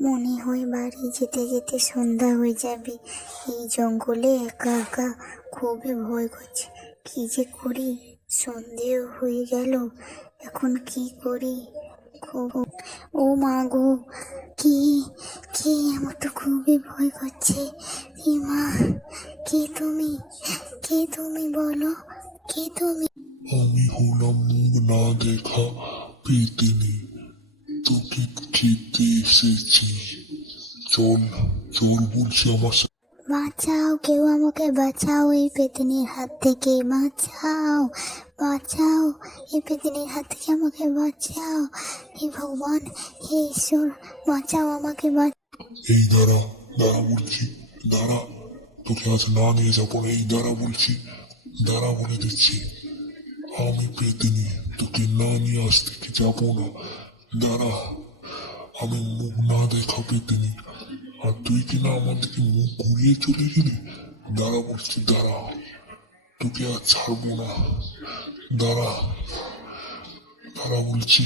মনে হয় বাড়ি যেতে যেতে সন্ধ্যা হয়ে যাবে। এই জঙ্গলে একা একা খুবই ভয় করছে। কি যে করি, সন্ধেও হয়ে গেল, এখন কি করি? খুব ও মা গো, কি কি আমার তো খুবই ভয় করছে। কি মা, কে তুমি বলো, কে তুমি? আমি হলাম মুখ না দেখা পেতনি, তোকে খেতে এসেছি। চল চল বলছি আমার সাথে। বাঁচাও, কেউ আমাকে বাঁচাও এই পেতনির হাত থেকে, বাঁচাও বাঁচাও, এই পেতনির হাত থেকে আমাকে বাঁচাও। হে ভগবান, হে ঈশ্বর, বাঁচাও আমাকে, এই দাঁড়া, দাঁড়া বলছি, দাঁড়া, তোকে আজ না নিয়ে যাবো না। এই দাঁড়া বলছি, দাঁড়া বলে দিচ্ছি। আমি পেতনি, তোকে না নিয়ে আজ থেকে যাবো না। দাঁড়া, আমি মুখ না দেখা পেতনি, আর তুই কিনা আমার দিকে মুখ ঘুরিয়ে চলে গেলি। দাঁড়া বলছি, দাঁড়া, তোকে আর ছাড়বো না। দাঁড়া, দাঁড়া বলছি।